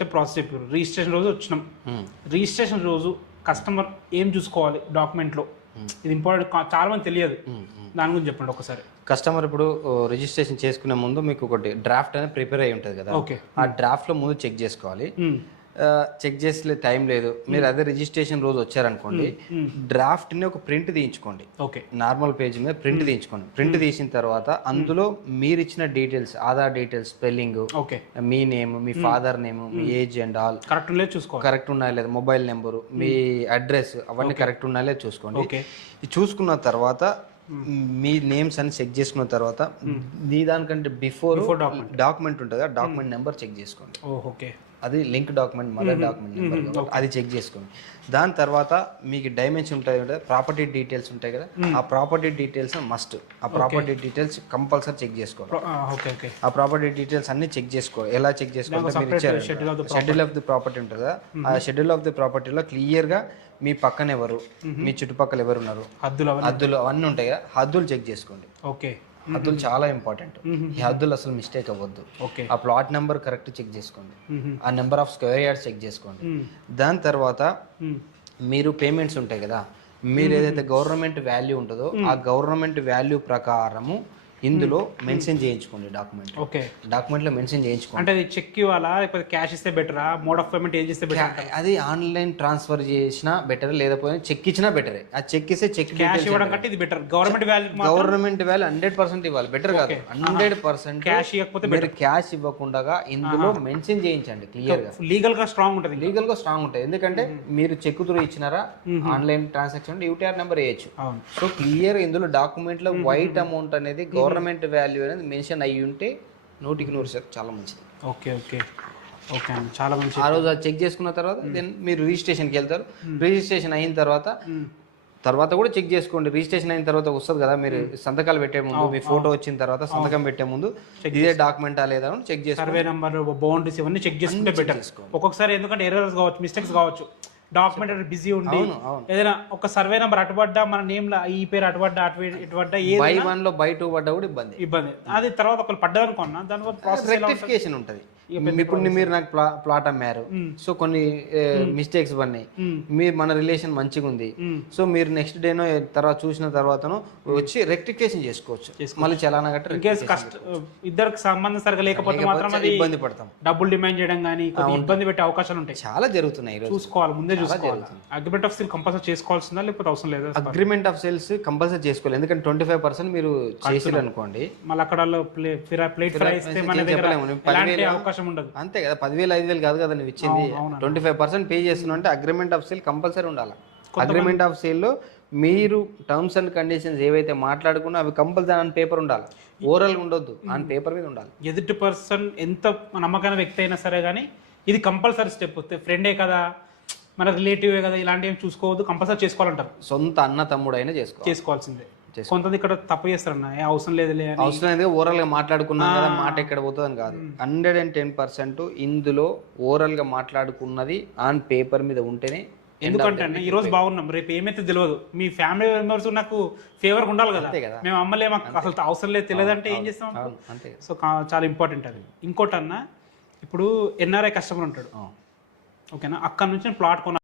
Step process చెప్పారు. Registration రోజు వచ్చినాం. రిజిస్ట్రేషన్ రోజు కస్టమర్ ఏం చూసుకోవాలి డాక్యుమెంట్లో, ఇది ఇంపార్టెంట్, చాలా మంది తెలియదు. దాని గురించి చెప్పండి ఒకసారి. కస్టమర్ ఇప్పుడు రిజిస్ట్రేషన్ చేసుకునే ముందు మీకు ఒకటి డ్రాఫ్ట్ అనేది ప్రిపేర్ అయి ఉంటుంది కదా, ఓకే. ఆ డ్రాఫ్ట్లో ముందు చెక్ చేసుకోవాలి. చెక్ చేసే టైం లేదు, మీరు అదే రిజిస్ట్రేషన్ రోజు వచ్చారనుకోండి, డ్రాఫ్ట్ని ఒక ప్రింట్ తీయించుకోండి. ఓకే. నార్మల్ పేజ్ మీద ప్రింట్ తీయించుకోండి. ప్రింట్ తీసిన తర్వాత అందులో మీరు ఇచ్చిన details, Aadhaar details, spelling, okay, me name, me father name, me age and all correct లేదు చూసుకోవాలి. కరెక్ట్ ఉన్నాయా లేదా, మొబైల్ నెంబరు, మీ అడ్రస్ అవన్నీ కరెక్ట్ ఉన్నాయా లేదా చూసుకోండి. ఇది చూసుకున్న తర్వాత మీ నేమ్స్ అని చెక్ చేసుకున్న తర్వాత మీ దానికంటే బిఫోర్ డాక్యుమెంట్ ఉంటుంది, డాక్యుమెంట్ నెంబర్ చెక్ చేసుకోండి. ఓకే, అది link document, mother document number, అది చెక్ చేసుకోండి. దాని తర్వాత మీకు డైమెన్షన్ ఉంటుంది, ప్రాపర్టీ డీటెయిల్స్ ఉంటాయి కదా, ఆ ప్రాపర్టీ డీటెయిల్స్ మస్ట్, ఆ ప్రాపర్టీ డీటెయిల్స్ కంపల్సరీ చెక్ చేసుకోవాలి. ఆ ప్రాపర్టీ డీటెయిల్స్ అన్ని చెక్ చేసుకోవాలి. ఎలా చెక్ చేసుకోవాలి, మీరు ఇచ్చారు షెడ్యూల్ ఆఫ్ ది ప్రాపర్టీ ఉంటుంది కదా, ఆ షెడ్యూల్ ఆఫ్ ది ప్రాపర్టీలో క్లియర్గా మీ పక్కన ఎవరు, మీ చుట్టుపక్కల ఎవరు ఉన్నారు, హద్దులు అవన్నీ ఉంటాయి కదా, హద్దులు చెక్ చేసుకోండి. ఓకే, హద్దులు చాలా ఇంపార్టెంట్. ఈ హద్దులు అసలు మిస్టేక్ అవ్వద్దు. ఆ ప్లాట్ నెంబర్ కరెక్ట్ చెక్ చేసుకోండి, ఆ number of square yards check చేసుకోండి. దాని తర్వాత మీరు పేమెంట్స్ ఉంటాయి కదా, మీరు ఏదైతే గవర్నమెంట్ వాల్యూ ఉంటుందో ఆ గవర్నమెంట్ వాల్యూ ప్రకారము ఇందులో మెన్షన్ చేయించుకోండి. డాక్యుమెంట్లో మెన్షన్ చేయించుకోండి. అంటే అది చెక్ ఇవ్వాలా లేకపోతే క్యాష్ ఇస్తే బెటరా, మోడ్ ఆఫ్ పేమెంట్ ఏం చేస్తే బెటర్? అది ఆన్లైన్ ట్రాన్స్ఫర్ చేసినా బెటర్, లేకపోతే చెక్ ఇచ్చినా బెటరే. ఆ చెక్ ఇస్తే చెక్ క్యాష్ ఇవ్వడం కంటే ఇది బెటర్. గవర్నమెంట్ వాల్యూ 100% ఇవ్వాలి, బెటర్ కాదు 100%. క్యాష్ ఇవ్వకపోతే మీరు క్యాష్ ఇవ్వకుండా ఇందులో మెన్షన్ చేయించండి క్లియర్ గా. లీగల్ గా స్ట్రాంగ్ ఉంటుంది. ఎందుకంటే మీరు చెక్ త్రూ ఇచ్చినారా, ఆన్లైన్ ట్రాన్సాక్షన్ యూటీఆర్ నెంబర్ వేయచ్చు. సో క్లియర్ ఇందులో డాక్యుమెంట్ లో వైట్ అమౌంట్ అనేది గవర్నమెంట్ వాల్యూ అనేది మెన్షన్ అయ్యి ఉంటే 100% చాలా మంచిది. ఓకే, చాలా మంచిది. ఆ రోజు అది చెక్ చేసుకున్న తర్వాత దెన్ మీరు రిజిస్ట్రేషన్కి వెళ్తారు. రిజిస్ట్రేషన్ అయిన తర్వాత కూడా చెక్ చేసుకోండి. రిజిస్ట్రేషన్ అయిన తర్వాత వస్తుంది కదా, మీరు సంతకాలు పెట్టే ముందు, మీ ఫోటో వచ్చిన తర్వాత సంతకం పెట్టే ముందు ఇదే డాక్యుమెంటా లేదా అని చెక్ చేసుకోండి. సర్వే నెంబర్, బౌండరీస్ ఇవన్నీ చెక్ చేసుకుంటే బెటర్. ఒక్కొక్కసారి ఎందుకంటే ఎర్రర్స్ కావచ్చు, మిస్టేక్స్ కావచ్చు, డాక్యుమెంట్ బిజీ ఉండి ఏదైనా ఒక సర్వే నెంబర్ అటుపడ్డా, మన నేమ్ లో ఈ పేరు అటుపడ్డా ఇటుపడ్డా, బై 1 లో బై 2 పడ్డా కూడా ఇబ్బంది. అది తర్వాత ఒకళ్ళు పడ్డా అనుకున్నా దాని వల్ల ప్రాసెస్ రెక్టిఫికేషన్ ఉంటుంది. ఇప్పుడు మీరు నాకు ప్లాట్ అమ్మారు, సో కొన్ని మిస్టేక్స్ పడినాయి, మీరు మన రిలేషన్ మంచిగా ఉంది, సో మీరు నెక్స్ట్ డేనో తర్వాత చూసిన తర్వాతనో వచ్చి రెక్టిఫికేషన్ చేసుకోవచ్చు. మళ్ళీ చలానా ఇద్దరికి సంబంధం సరిగా లేకపోతే మాత్రం ఇబ్బంది పడతాం. డబ్బులు డిమాండ్ చేయడం కానీ ఇబ్బంది పెట్టే అవకాశాలు ఉంటాయి. చాలా జరుగుతున్నాయి. చూసుకోవాలి, ముందే చూసుకోవాలి. అగ్రిమెంట్ ఆఫ్ సేల్ కంపల్సరీ చేసుకోవాల్సిందా లేకపోతే అవసరం లేదా? అగ్రిమెంట్ ఆఫ్ సేల్స్ కంపల్సరీ చేసుకోవాలి. ఎందుకంటే 25% మీరు చేసారు అనుకోండి, మళ్ళీ అక్కడ ప్లేట్ ఫ్రై ఇస్తే మన దగ్గర ఎలాంటి అవకాశం ఉండదు. అంతే కదా, 10,000 5,000 కాదు కదా నువ్వు ఇచ్చింది. 25% పే చేస్తున్నావు అంటే అగ్రిమెంట్ ఆఫ్ సేల్ కంపల్సరీ ఉండాలి. అగ్రిమెంట్ ఆఫ్ సేల్ లో మీరు టర్మ్స్ అండ్ కండిషన్స్ ఏవైతే మాట్లాడుకున్నా అవి కంపల్సరీ ఆన్ పేపర్ ఉండాలి, ఓరల్ ఉండొద్దు, ఆన్ పేపర్ మీద ఉండాలి. ఎదుటి పర్సన్ ఎంత నమ్మకమైన వ్యక్తి అయినా సరే కానీ ఇది కంపల్సరీ స్టెప్. ఫ్రెండే కదా, మన రిలేటివే కదా, ఇలాంటివి చూసుకోవద్దు, కంపల్సరీ చేసుకోవాలంటారు. సొంత అన్న తమ్ముడు అయినా చేసుకోవాల్సిందే. కొంతమంది ఇక్కడ తప్పు చేస్తారన్న, అవసరం లేదు ఓరల్ గా మాట్లాడుకున్నాం కదా, మాట ఎక్కడ పోతుంది అని కాదు. 110% ఇందులో ఓరల్ గా మాట్లాడుకున్నది ఆన్ పేపర్ మీద ఉంటేనే. ఎందుకంటే అన్న ఈ రోజు బాగున్నాం, రేపు ఏమైతే తెలియదు. మీ ఫ్యామిలీ మెంబర్స్ నాకు ఫేవర్ ఉండాలి కదా, మేము అమ్మలే మాకు అసలు అవసరం లేదు తెలియదు అంటే ఏం చేస్తాం. సో చాలా ఇంపార్టెంట్ అది. ఇంకోటి అన్న, ఇప్పుడు ఎన్ఆర్ఐ కస్టమర్ ఉంటాడు, ఓకేనా, అక్కడ నుంచి ప్లాట్ కొనాలి.